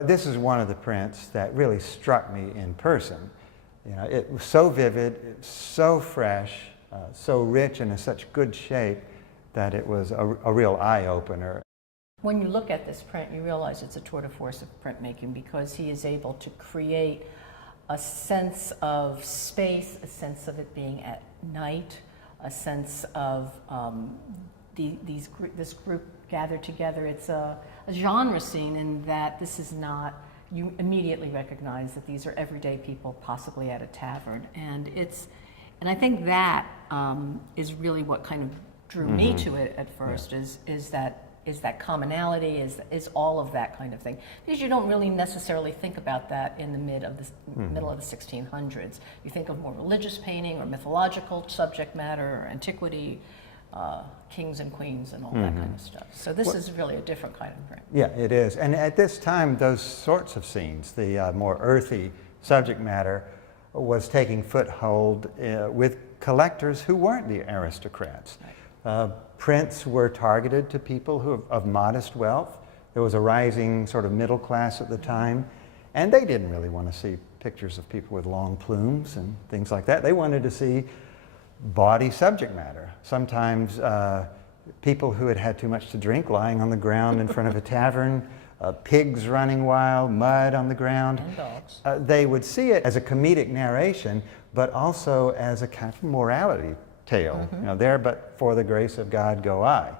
This is one of the prints that really struck me in person. You know, it was so vivid, it's so fresh, so rich and in such good shape that it was a real eye-opener. When you look at this print, you realize it's a tour de force of printmaking because he is able to create a sense of space, a sense of it being at night, a sense of this group gathered together. It's a genre scene in that this is not, you immediately recognize that these are everyday people, possibly at a tavern. And I think that is really what kind of drew me to it at first, is that commonality, is all of that kind of thing. Because you don't really necessarily think about that in the middle of the 1600s. You think of more religious painting or mythological subject matter or antiquity, kings and queens and all that kind of stuff. So this is really a different kind of print. Yeah, it is. And at this time, those sorts of scenes, the more earthy subject matter, was taking foothold with collectors who weren't the aristocrats. Right. Prints were targeted to people of modest wealth. There was a rising sort of middle class at the time, and they didn't really want to see pictures of people with long plumes and things like that. They wanted to see bawdy subject matter. Sometimes people who had had too much to drink lying on the ground in front of a tavern, pigs running wild, mud on the ground. And dogs. They would see it as a comedic narration, but also as a kind of morality tale. You know, there but for the grace of God go I.